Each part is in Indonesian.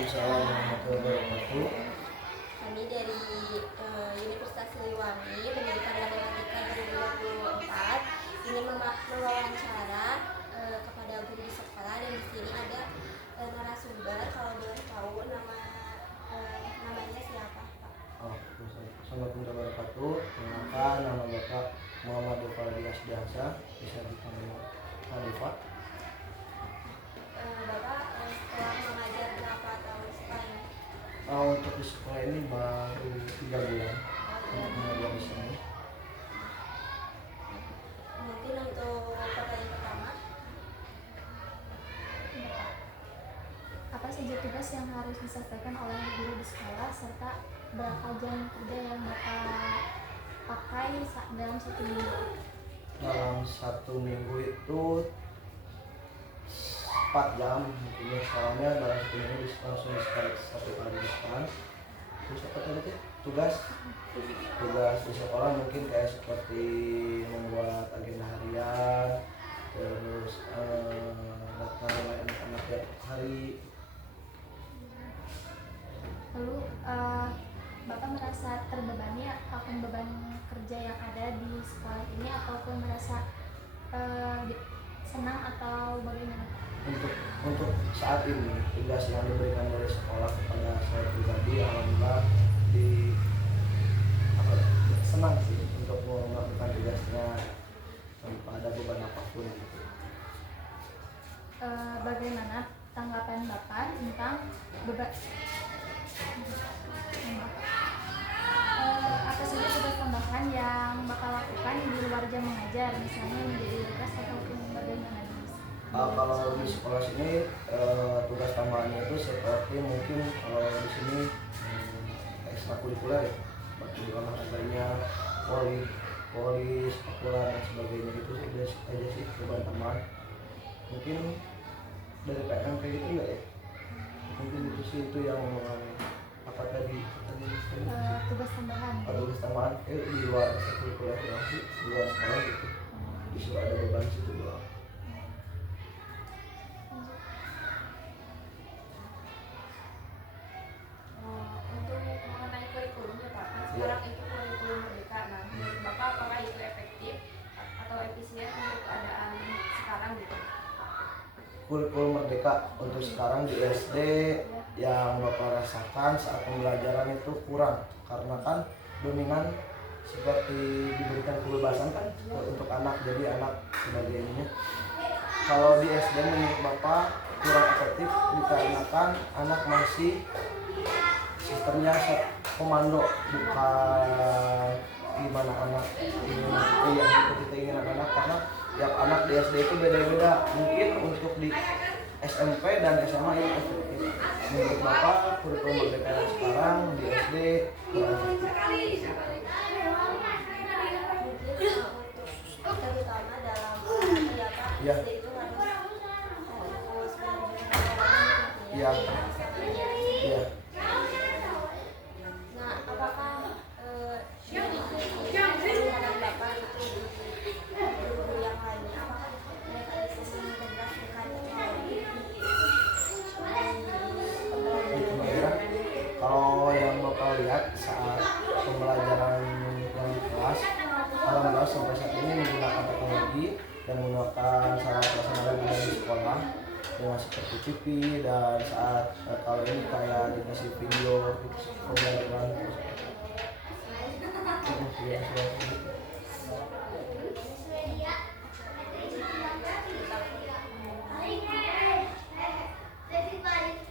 Waalaikumsalam warahmatullahi wabarakatuh. Kami dari Universitas Siliwangi, Pendidikan dan Matematika 2024 ingin mewawancara kepada guru di sekolah, dan di sini ada narasumber. Kalau boleh tahu namanya siapa, Pak? Assalamualaikum warahmatullahi wabarakatuh. Perkenalkan, nama Bapak Muhammad Devaldi Asdiansa, bisa dipanggil Pak Deva. Bapak setelah mengajar berapa tahun sekarang? Untuk di sekolah ini baru 3 bulan untuk mengajar di sini. Mungkin untuk pertanyaan pertama, apa saja tugas yang harus diselesaikan oleh guru di sekolah, serta berapa jam kerja yang Bapak pakai dalam 1 minggu? Dalam 1 minggu itu 4 jam mungkin, soalnya dalam 1 minggu langsung sekali 1 kali depan. Terus apa tadi tugas di sekolah mungkin kayak seperti membuat agenda harian, terus daftar anak-anak tiap hari. Lalu Bapak merasa terbebani akan beban kerja yang ada di sekolah ini, ataupun merasa senang atau bagaimana? Untuk saat ini tugas yang diberikan dari sekolah kepada saya pribadi, alhamdulillah senang sih untuk melakukan tugasnya tanpa ada beban apapun gitu. Bagaimana tanggapan Bapak tentang beban? Apa saja tugas tambahan yang Bapak lakukan di luar jam mengajar, misalnya menjadi tugas ataupun bagaimana? Kalau di sekolah sini tugas tambahannya itu seperti mungkin kalau di sini ekstrakurikuler ya, seperti olahraganya, voli, sepak dan sebagainya, itu aja sih beban tambahan. Mungkin dari PN kayak gitu enggak ya? Mungkin itu sih, itu yang apa tadi tugas tambahan. Tugas tambahan di luar ekstrakurikuler ya sih, di luar sekolah gitu. Disuruh ada beban situ doang. untuk mengenai kurikulumnya, Pak, kan sekarang itu kurikulum merdeka. Nah, menurut Bapak apakah itu efektif atau efisien untuk keadaan sekarang gitu? Kurikulum merdeka untuk sekarang di SD yang Bapak rasakan saat pembelajaran itu kurang, karena kan dominan seperti diberikan kebebasan kan untuk anak, jadi anak sebagainya. Kalau di SD menurut Bapak kurang efektif dikarenakan anak masih sistemnya komando, bukan gimana anak yang ikuti keinginan anak, karena tiap anak di SD itu beda-beda. Mungkin untuk di SMP dan SMA itu efektif. Menurut Bapak kurikulum merdeka yang sekarang di SD kurang efektif. Terutama dalam Ya. SD itu harus pendidikan Ya. Ya. Nah, apakah pilihan Bapak itu di guru yang lainnya, apakah mereka bisa mengintegrasikan teknologi di pembelajaran? Kalau yang Bapak lihat saat pembelajaran yang kelas, alhamdulillah sampai saat ini menggunakan teknologi dan menggunakan sarana prasarana yang ada di sekolah, dengan seperti TV, dan saat kalau ini kayak dikasih video pembelajaran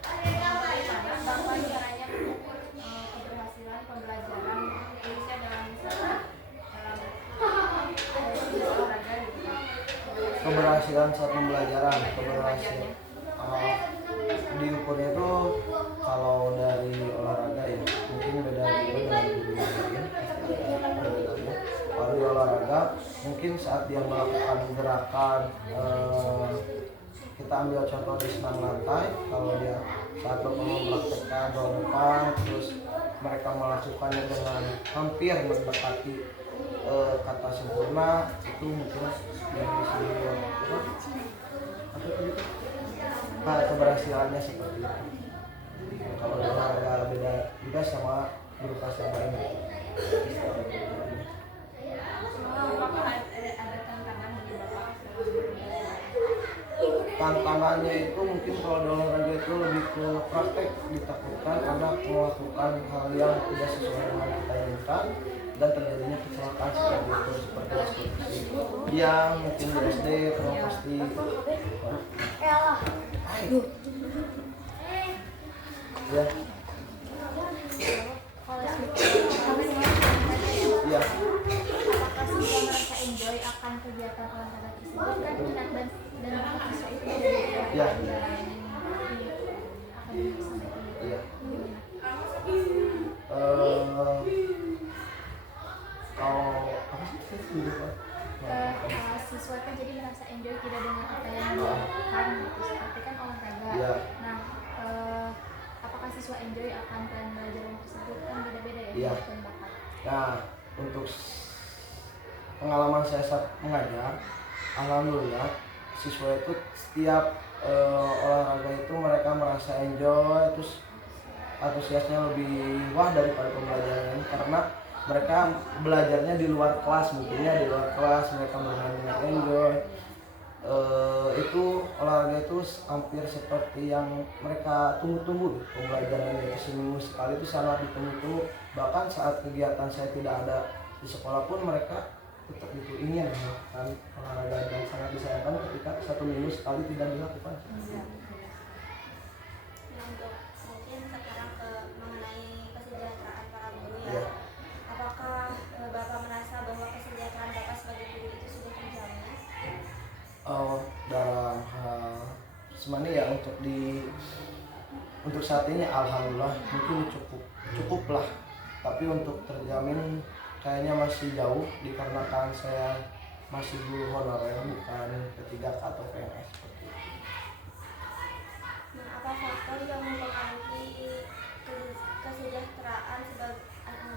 Bagaimana Bapak caranya mengukur keberhasilan pembelajaran Indonesia dalam olahraga gitu? keberhasilan saat pembelajaran. Diukurnya itu kalau dari olahraga ya mungkin beda dengan guru lain. Kalau di olahraga mungkin saat dia melakukan gerakan, kita ambil contoh di senam lantai, kalau dia saat Bapak mempraktekkan roda depan, terus mereka melakukannya dengan hampir mendekati kata sempurna, itu mungkin yang disebut apa itu keberhasilannya seperti itu. kalau di olahraga beda juga sama guru kelas yang lain. Apakah ada tantangan bagi Bapak sebagai guru dasar? Tantangannya itu mungkin kalau di olahraga itu lebih ke praktek, ditakutkan karena melakukan hal yang tidak sesuai dengan kita inginkan dan terjadinya kecelakaan seperti yang mungkin di SD kalau pasti ya ya Apakah siswa merasa enjoy akan kegiatan olahraga tersebut? Kan minat dan bakat siswa itu beda-beda Ya. akademik sampai ya kalau apa sih gitu Pak? siswa kan jadi merasa enjoy tidak dengan apa yang dilakukan gitu, seperti kan olahraga. Ya. Nah, apakah siswa enjoy akan plan pelajaran tersebut? Kan beda-beda ya Iya. minat dan bakat. Nah, untuk pengalaman saya saat mengajar, alhamdulillah siswa itu setiap olahraga itu mereka merasa enjoy, terus antusiasnya lebih wah daripada pembelajaran ini karena mereka belajarnya di luar kelas, mungkinnya di luar kelas mereka bermain dengan enjoy. Itu olahraga itu hampir seperti yang mereka tunggu-tunggu, pembelajaran itu seminggu sekali itu sangat ditunggu-tunggu. Bahkan saat kegiatan saya tidak ada di sekolah pun mereka tetap itu ingin melakukan olahraga dan sangat disayangkan ketika 1 minggu sekali tidak dilakukan. Nah, untuk mungkin sekarang mengenai kesejahteraan para guru ya. Iya. Apakah Bapak merasa bahwa kesejahteraan Bapak sebagai guru itu sudah terjamin? Dalam hal semuanya ya untuk saat ini alhamdulillah mungkin cukuplah, tapi untuk terjamin kayaknya masih jauh dikarenakan saya masih guru honorer bukan P3K atau PNS seperti itu. Nah, apa faktor yang mempengaruhi kesejahteraan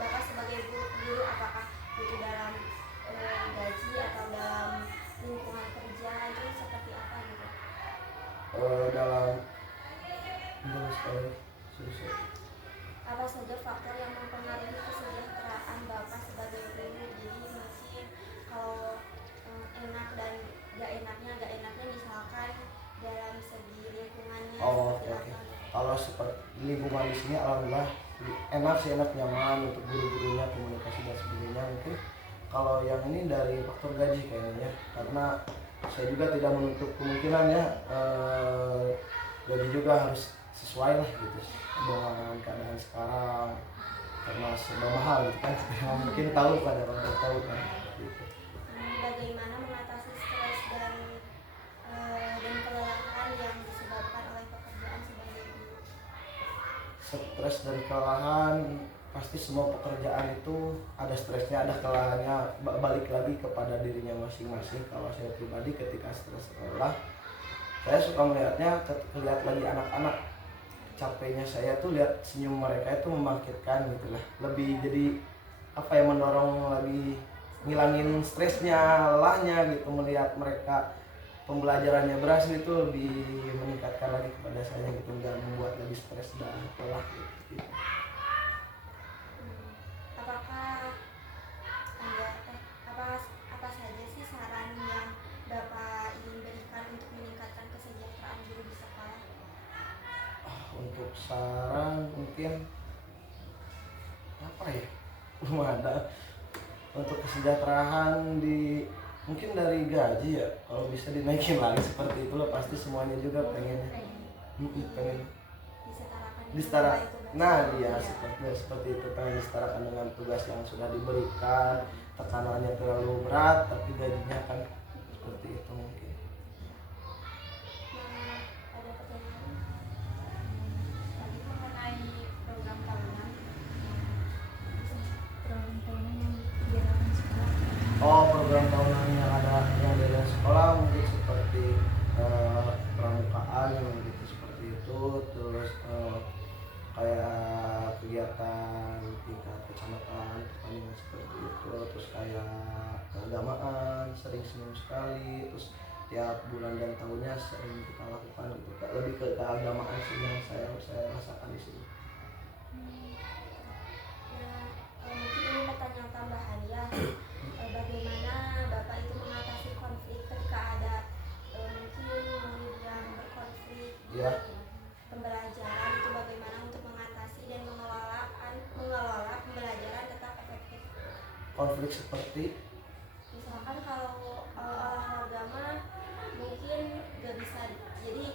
Bapak sebagai guru? Apakah itu dalam gaji atau dalam lingkungan kerja itu seperti apa gitu? Dalam sekali susah. Apa saja faktor yang mempengaruhi kesejahteraan Bapak sebagai guru? Jadi mungkin kalau enak dan gak enaknya misalkan dalam segi lingkungannya Oh, seperti oke. apa? Kalau seperti lingkungan di sini alhamdulillah enak sih, enak nyaman untuk guru-gurunya, komunikasi dan sebagainya. Mungkin kalau yang ini dari faktor gaji kayaknya, karena saya juga tidak menutup kemungkinan ya gaji juga harus sesuai lah gitu dengan keadaan sekarang karena serba mahal gitu kan. Mungkin tahu pada orang tahu kan gitu. Bagaimana mengatasi stres dan kelelahan yang disebabkan oleh pekerjaan sebagai guru? Stres dan kelelahan pasti semua pekerjaan itu ada stresnya, ada kelelahannya, balik lagi kepada dirinya masing-masing. Kalau saya pribadi ketika stres lelah, saya suka melihatnya lihat lagi anak-anak capeknya saya tuh lihat senyum mereka itu membangkitkan gitu lah, lebih jadi apa ya, mendorong lagi ngilangin stresnya, lelahnya gitu. Melihat mereka pembelajarannya berhasil itu lebih meningkatkan lagi kepada saya gitu, nggak membuat lebih stres dan lelah gitu. Apakah apa saja sih saran yang Bapak ingin berikan untuk meningkatkan kesejahteraan guru di sekolah? Untuk saran mungkin apa ya, belum ada. Untuk kesejahteraan mungkin dari gaji ya, kalau bisa dinaikin lagi seperti itulah, pasti semuanya juga pengennya pengen disetara. Nah dia seperti itu, pengen disetarakan dengan tugas yang sudah diberikan. Tekanannya terlalu berat tapi gajinya kan seperti itu mungkin. Ada pertanyaan? Tadi mengenai program tahunan yang dijalankan sekolah. Program tahunan yang ada yang dari sekolah mungkin seperti pramukaan yang begitu seperti itu, terus kayak kegiatan tingkat kecamatan pertandingan seperti itu, terus kayak keagamaan sering seminggu sekali, terus tiap bulan dan tahunnya sering kita lakukan gitu, lebih ke keagamaan sih yang saya rasakan di sini. Nah, mungkin ini pertanyaan tambahan ya. Bagaimana Bapak itu mengatasi konflik ketika ada mungkin murid yang berkonflik Ya. di pembelajaran, itu bagaimana untuk mengatasi dan mengelola pembelajaran tetap efektif? Konflik seperti Misalkan kalau olahraga mah mungkin gak bisa, jadi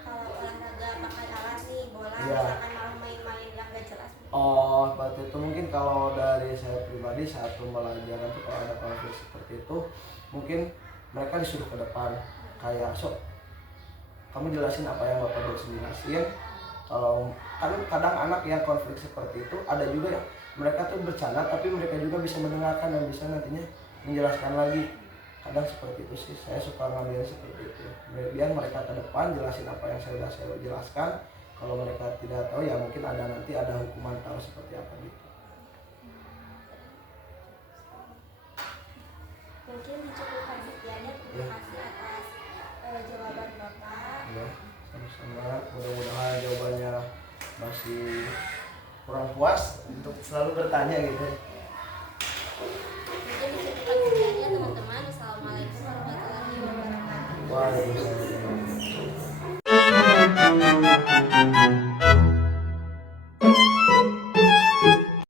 kalau olahraga pakai alat nih bola, Iya. misalkan malah main-main yang gak jelas. Oh, berarti itu mungkin kalau dari saya pribadi saat pembelajaran tuh kalau ada konflik seperti itu mungkin mereka disuruh ke depan kayak sok kamu jelasin apa yang bapak dosen jelasin. Kalau kan kadang anak yang konflik seperti itu ada juga yang mereka tuh bercanda tapi mereka juga bisa mendengarkan dan bisa nantinya menjelaskan lagi. Kadang seperti itu sih saya suka ngambilnya seperti itu biar mereka ke depan jelasin apa yang saya jelaskan. Kalau mereka tidak tahu ya mungkin nanti ada hukuman tahu seperti apa gitu. Mungkin dicukupkan sekiannya. Terima Ya. kasih atas jawaban Bapak. Ya, sama-sama. Mudah-mudahan jawabannya masih kurang puas untuk selalu bertanya gitu.